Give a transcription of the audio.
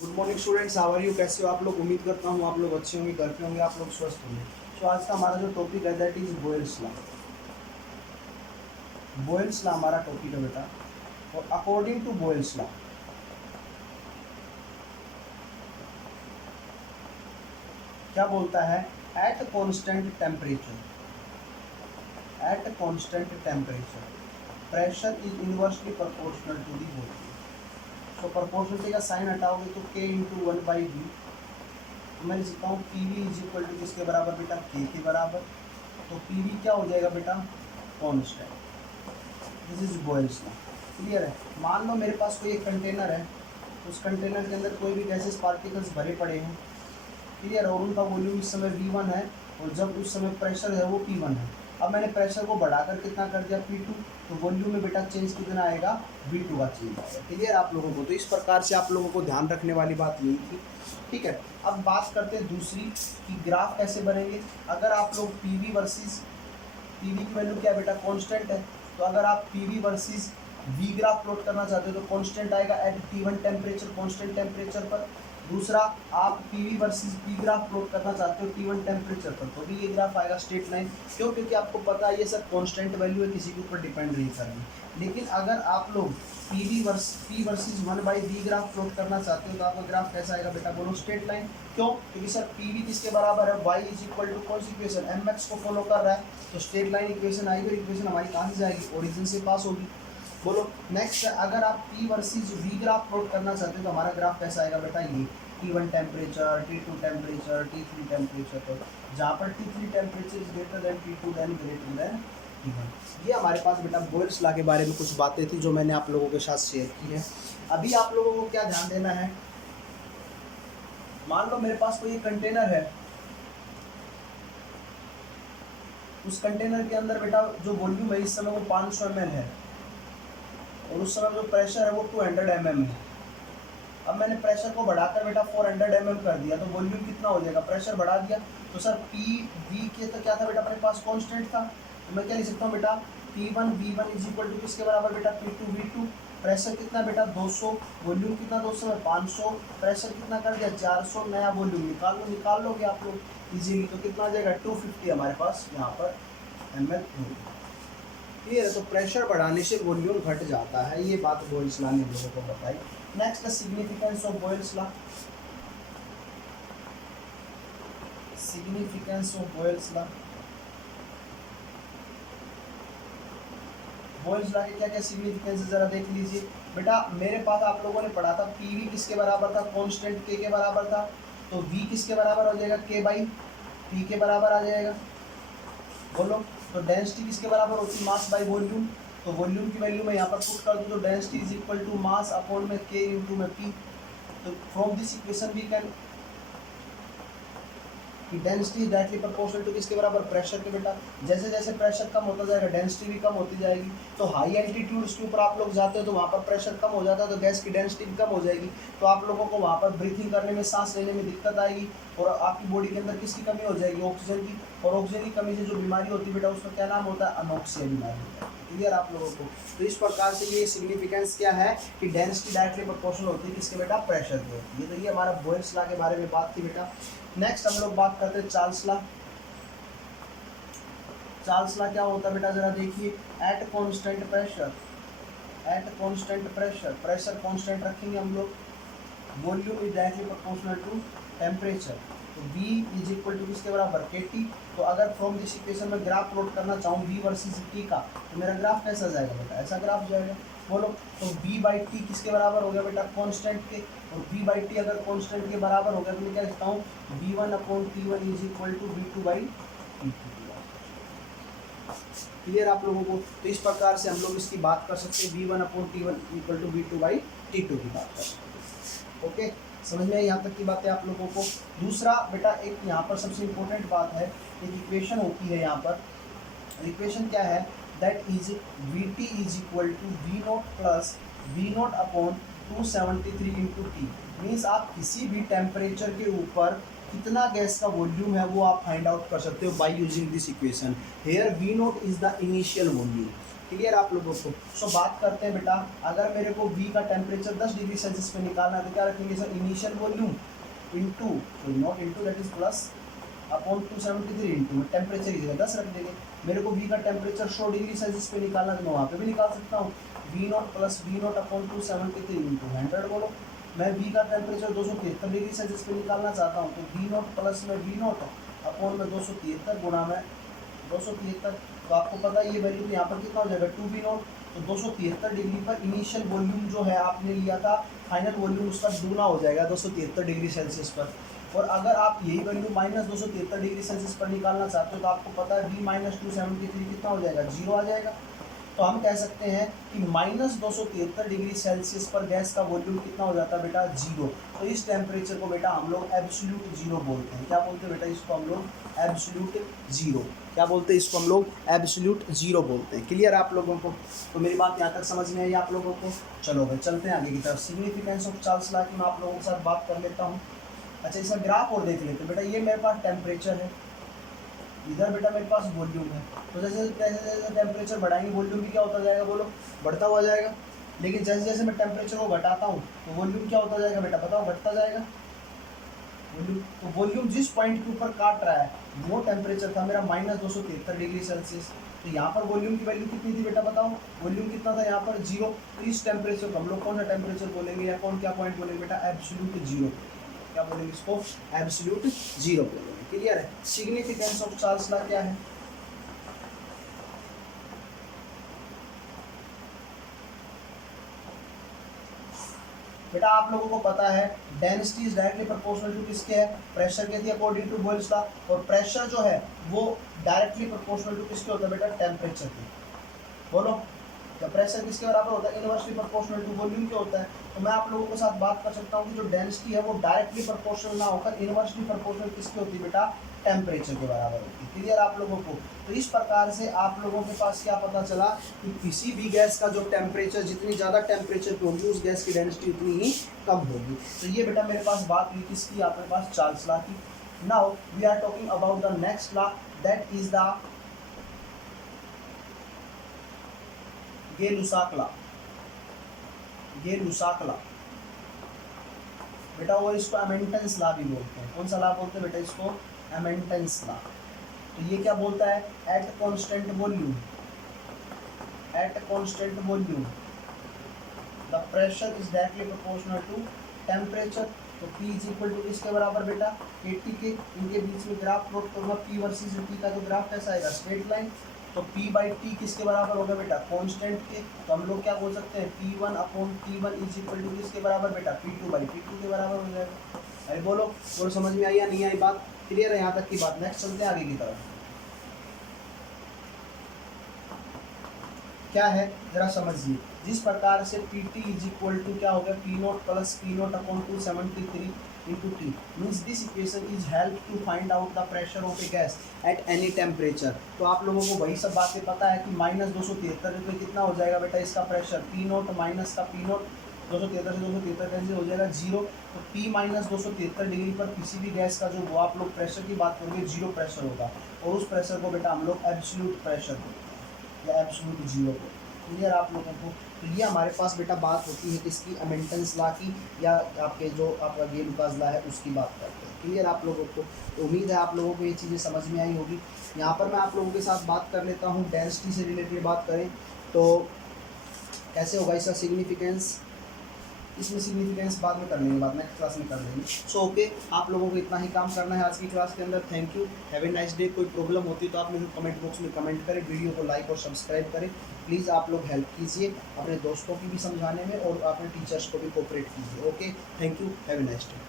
Good morning students, how are you? कैसे हो आप लोग? उम्मीद करता हूँ आप लोग अच्छे होंगे, घर पे होंगे, आप लोग स्वस्थ होंगे। तो आज का हमारा जो टॉपिक है that is Boyle's law. Boyle's law हमारा टॉपिक है बेटा। और अकॉर्डिंग टू बोयल्स लॉ क्या बोलता है? At constant temperature pressure is inversely proportional to the volume. तो प्रोपोर्शनलिटी का साइन हटाओगे तो k into one by V. मैं लिख सकता हूँ P V is equal to किसके बराबर बेटा? k के बराबर। तो पी वी क्या हो जाएगा बेटा? Constant. This is Boyle's law. Clear है? मान लो मेरे पास कोई एक कंटेनर है, उस कंटेनर के अंदर कोई भी गैसेस पार्टिकल्स भरे पड़े हैं। क्लियर है? और उनका वॉल्यूम इस समय V1 है और जब उस समय प्रेशर है वो P1 है। अब मैंने प्रेशर को बढ़ाकर कितना कर दिया? P2। तो वॉल्यूम में बेटा चेंज कितना आएगा? V2 का चेंज आएगा। क्लियर आप लोगों को? तो इस प्रकार से आप लोगों को ध्यान रखने वाली बात यही थी। ठीक है, अब बात करते हैं दूसरी कि ग्राफ कैसे बनेंगे। अगर आप लोग PV वर्सेस PV की वैल्यू क्या है बेटा? कांस्टेंट है। तो अगर आप PV versus V graph plot करना चाहते हो तो कांस्टेंट आएगा eight T1 temperature, constant temperature पर। दूसरा, आप PV versus P graph plot करना चाहते हो T1 टेम्परेचर पर, तो भी ये ग्राफ आएगा स्ट्रेट लाइन। क्यों? क्योंकि आपको पता है ये सब कांस्टेंट वैल्यू है, किसी के ऊपर डिपेंड नहीं कर रही। लेकिन अगर आप लोग P versus 1/V graph plot करना चाहते हो तो आपका ग्राफ कैसा आएगा बेटा? बोलो स्ट्रेट लाइन। क्यों? क्योंकि सर PV किसके बराबर है? y इज इक्वल टू कौन सी इक्वेशन? mx को फॉलो कर रहा है, तो स्ट्रेट लाइन इक्वेशन आएगी। और इक्वेशन हमारी कहाँ से जाएगी? ओरिजिन से पास होगी। बोलो नेक्स्ट, अगर आप P versus V graph plot करना चाहते हो तो हमारा ग्राफ कैसा आएगा बेटा? ये T1 temperature, T2 temperature, T3 temperature पर, जहाँ पर T3 temperature is greater than T2 then greater than T1। ये हमारे पास बेटा बोयल्स लॉ के बारे में कुछ बातें थी जो मैंने आप लोगों के साथ शेयर की है। अभी आप लोगों को क्या ध्यान देना है? मान लो मेरे पास कोई कंटेनर है, उस कंटेनर के अंदर बेटा जो वॉल्यूम है इस समय वो 500 ml है और उस समय जो प्रेशर है वो 200 mm है। अब मैंने प्रेशर को बढ़ाकर बेटा 400 mm कर दिया, तो वॉल्यूम कितना हो जाएगा? प्रेशर बढ़ा दिया तो सर पी वी के तो क्या था बेटा अपने पास? कांस्टेंट था। तो मैं क्या लिख सकता हूँ बेटा? P1 V1 is equal to किसके बराबर बेटा? P2 V2। प्रेशर कितना बेटा? 200। वॉल्यूम कितना? 200 में 500। प्रेशर कितना कर दिया? 400। नया वॉल्यूम निकाल लोगे आप लोग इजीली, तो कितना आ जाएगा? 250 हमारे पास यहाँ पर ml। क्लियर है? तो प्रेशर बढ़ाने से वॉल्यूम घट जाता है, ये बात बॉयल्स लॉ ने लोगों को बताई। Next, significance of Boyle's law. Significance of Boyle's law. Boyle's law के क्या क्या सिग्निफिकेंस जरा देख लीजिए बेटा। मेरे पास आप लोगों ने पढ़ा था पीवी किसके बराबर था? कांस्टेंट के बराबर था। तो वी किसके बराबर हो जाएगा? के बाई पी के बराबर आ जाएगा। बोलो, तो डेंसिटी किसके बराबर होती? Mass by volume. तो वॉल्यूम की वैल्यू मैं यहाँ पर पुट कर दूँ तो density is equal to mass upon में के इंटू में पी। तो from this equation we can कि density is directly proportional to किसके बराबर? प्रेशर के बेटा। जैसे जैसे प्रेशर कम होता जाएगा डेंसिटी भी कम होती जाएगी। तो हाई एल्टीट्यूड्स के ऊपर आप लोग जाते हो तो वहाँ पर प्रेशर कम हो जाता है तो गैस की डेंसिटी भी कम हो जाएगी। तो आप लोगों को वहाँ पर ब्रीथिंग करने में, सांस लेने में दिक्कत आएगी और आपकी बॉडी के अंदर किसकी कमी हो जाएगी? ऑक्सीजन की। और ऑक्सीजन की कमी से जो बीमारी होती है बेटा उसका क्या नाम होता है? अनोक्सिया बीमारी होता है। क्लियर आप लोगों को? तो इस प्रकार से ये सिग्निफिकेंस क्या है कि डेंसिटी डायरेक्टली प्रोपोर्शनल होती है किसके बेटा? प्रेशर की होती है। तो ये हमारा बॉयल्स लॉ के बारे में बात थी बेटा। नेक्स्ट हम लोग बात करते हैं चार्ल्स लॉ। चार्ल्स लॉ क्या होता है बेटा? जरा देखिए, at constant pressure pressure constant रखेंगे हम लोग, volume is directly proportional to temperature. तो V इज इक्वल टू किसके बराबर? KT। तो अगर फ्रॉम दिस इक्वेशन में ग्राफ प्लॉट करना चाहूँ V वर्सेस T का, तो मेरा ग्राफ कैसा जाएगा बेटा? ऐसा ग्राफ जाएगा। बोलो, तो V बाई टी किसके बराबर हो गया बेटा? कांस्टेंट के। और V बाई टी अगर कांस्टेंट के बराबर हो गया तो मैं क्या लिखता हूँ? V1 upon T1 is equal to V2 by T2। Clear आप लोगों को? तो इस प्रकार से हम लोग इसकी बात कर सकते हैं, V1 upon T1 equal to V2 by T2 की बात कर सकते हैं। ओके, समझ में आई यहाँ तक की बातें आप लोगों को? दूसरा बेटा, एक यहाँ पर सबसे इम्पोर्टेंट बात है, एक इक्वेशन होती है यहाँ पर। इक्वेशन क्या है? That is Vt is equal to V0 plus V0 upon 273 into T. Means आप किसी भी टेम्परेचर के ऊपर कितना गैस का वॉल्यूम है वो आप फाइंड आउट कर सकते हो by using this equation. Here V0 is the initial volume. Clear आप लोगों को। सो बात करते हैं बेटा, अगर मेरे को V का टेम्परेचर 10 डिग्री सेल्सियस पे निकालना है तो क्या रखेंगे sir, initial volume into, not into, that is plus upon 273 into temperature की जगह 10 रख देंगे। मेरे को V का टेम्परेचर 100 डिग्री सेल्सियस पे निकालना है तो मैं वहाँ पे भी निकाल सकता हूँ, V not plus V not upon 273 into 100 बोलो। मैं V का टेम्परेचर 273 डिग्री सेल्सियस पे निकालना चाहता हूँ तो V नॉट प्लस में V नॉट अपॉन में 273 गुणा में 273, तो आपको पता है ये वैल्यू यहाँ पर कितना हो जाएगा 2V नॉट। तो 273 डिग्री पर इनिशियल वॉल्यूम जो है आपने लिया था, फाइनल वॉल्यूम उसका दूना हो जाएगा 273 डिग्री सेल्सियस पर। और अगर आप यही वैल्यू माइनस 273 डिग्री सेल्सियस पर निकालना चाहते हो तो आपको पता है V माइनस 273 कितना हो जाएगा, 0 आ जाएगा। तो हम कह सकते हैं कि माइनस 273 डिग्री सेल्सियस पर गैस का वॉल्यूम कितना हो जाता है बेटा, 0। तो इस टेम्परेचर को बेटा हम लोग एब्सोल्यूट जीरो बोलते हैं। क्या बोलते हैं बेटा, इसको हम लोग एब्सोल्यूट जीरो, क्या बोलते हैं इसको हम लोग एब्सोल्यूट जीरो बोलते हैं। क्लियर आप लोगों को। तो मेरी बात यहाँ तक समझ में आई आप लोगों को। चलो भाई चलते हैं आगे की तरफ। सिग्निफिकेंस ऑफ चार्ल्स लॉ की मैं आप लोगों के साथ बात कर लेता हूँ। अच्छा इसका ग्राफ और देख लेते हैं बेटा। ये मेरे पास टेम्परेचर है, इधर बेटा मेरे पास वॉल्यूम है। तो जैसे जैसे टेम्परेचर बढ़ाएंगे वॉल्यूम भी क्या होता जाएगा, बोलो, बढ़ता हुआ जाएगा। लेकिन जैसे जैसे मैं टेम्परेचर को घटाता हूँ तो वॉल्यूम क्या होता जाएगा बेटा, बताओ, घटता जाएगा वॉल्यूम। तो वॉल्यूम जिस पॉइंट के ऊपर काट रहा है वो टेम्परेचर था मेरा माइनस 273 डिग्री सेल्सियस। तो यहाँ पर वॉल्यूम की वैल्यू कितनी थी बेटा, बताओ, वॉल्यूम कितना था यहाँ पर, 0। तो इस टेम्परेचर को हम लोग कौन सा टेम्परेचर बोलेंगे या कौन क्या पॉइंट बोलेंगे बेटा, एब्सोल्यूट जीरो। क्या बोलेंगे इसको, एब्सोल्यूट जीरो बोलेंगे। क्लियर है। सिग्निफिकेंस ऑफ चार्ल्स लॉ क्या है, बेटा आप लोगों को पता है density is directly proportional to किसके है, प्रेशर के थी अकॉर्डिंग टू बॉयल्स लॉ। और प्रेशर जो है वो डायरेक्टली प्रोपोर्शनल टू किसके होता है बेटा, टेम्परेचर के। बोलो, जब प्रेशर किसके बराबर होता है, इनवर्सली प्रोपोर्शनल टू वॉल्यूम के होता है। तो मैं आप लोगों के साथ बात कर सकता हूँ कि जो डेंसिटी है वो डायरेक्टली प्रोपोर्शनल ना होकर इनवर्सली प्रोपोर्शनल किसकी होती है बेटा, टेम्परेचर के बराबर होती है। क्लियर आप लोगों को। तो इस प्रकार से आप लोगों के पास क्या पता चला कि किसी भी गैस का जो टेम्परेचर, जितनी ज़्यादा टेम्परेचर पे होगी उस गैस की डेंसिटी उतनी ही कम होगी। तो ये बेटा मेरे पास बात हुई किसकी, आपके पास चार्ल्स लॉ की। Now we are talking about the next law, that is the Gay-Lussac law. Gay-Lussac law बेटा, और इसको एमेंटेंस लॉ भी बोलते हैं। कौन सा लॉ बोलते हैं बेटा इसको, एमेंटेंस लॉ। तो ये क्या बोलता है, at constant volume, at constant volume the pressure is directly proportional to temperature. तो P इज इक्वल टू किसके बराबर बेटा, KT के। इनके बीच में ग्राफ प्लॉट करूँगा, P वर्सेस T का जो ग्राफ कैसा आएगा, स्ट्रेट लाइन। तो P/T किसके बराबर होगा बेटा, कांस्टेंट के। तो हम लोग क्या बोल सकते हैं, P1 upon T1 is equal to किसके बराबर बेटा, P2/T2 के बराबर हो जाएगा। अरे बोलो, बोलो समझ में आई या नहीं आई बात, क्लियर है यहाँ तक की बात। नेक्स्ट चलते हैं आगे की तरफ। क्या है जरा समझिए। जिस प्रकार से Pt इज इक्वल टू क्या हो गया, P0 plus P0 upon 273 into T means this equation is help to find out the pressure of a gas at any temperature. तो आप लोगों को वही सब बातें पता है कि माइनस 273 रुपये कितना हो जाएगा बेटा इसका प्रेशर, P0 माइनस का P0, 273 से 273 कैंसिल हो जाएगा 0। तो P माइनस 273 डिग्री पर किसी भी गैस का जो वो आप लोग प्रेशर की बात करोगे 0 प्रेशर होगा। और उस प्रेशर को बेटा हम लोग एब्सोल्यूट प्रेशर बोलते हैं या एब्सोल्यूट जीरो को। क्लियर आप लोगों को। तो ये हमारे पास बेटा बात होती है किसकी, एमेंटेंस लॉ की, या आपके जो आपका गे-लुकास लॉ है उसकी बात करते हैं। क्लियर आप लोगों को। तो उम्मीद है आप लोगों को ये चीज़ें समझ में आई होगी। यहाँ पर मैं आप लोगों के साथ बात कर लेता हूँ डेंसिटी से रिलेटेड बात करें तो कैसे होगा इसका सिग्निफिकेंस। इसमें सिग्निफिकेंस बाद में कर लेंगे, बाद नेक्स्ट क्लास में कर लेंगे। सो ओके, आप लोगों को इतना ही काम करना है आज की क्लास के अंदर। Thank you, have a nice day. कोई प्रॉब्लम होती है तो आप मेरे कमेंट बॉक्स में कमेंट करें, वीडियो को लाइक और सब्सक्राइब करें। प्लीज़ आप लोग हेल्प कीजिए अपने दोस्तों की भी समझाने में और अपने टीचर्स को भी कोऑपरेट कीजिए। Okay, thank you, have a nice day.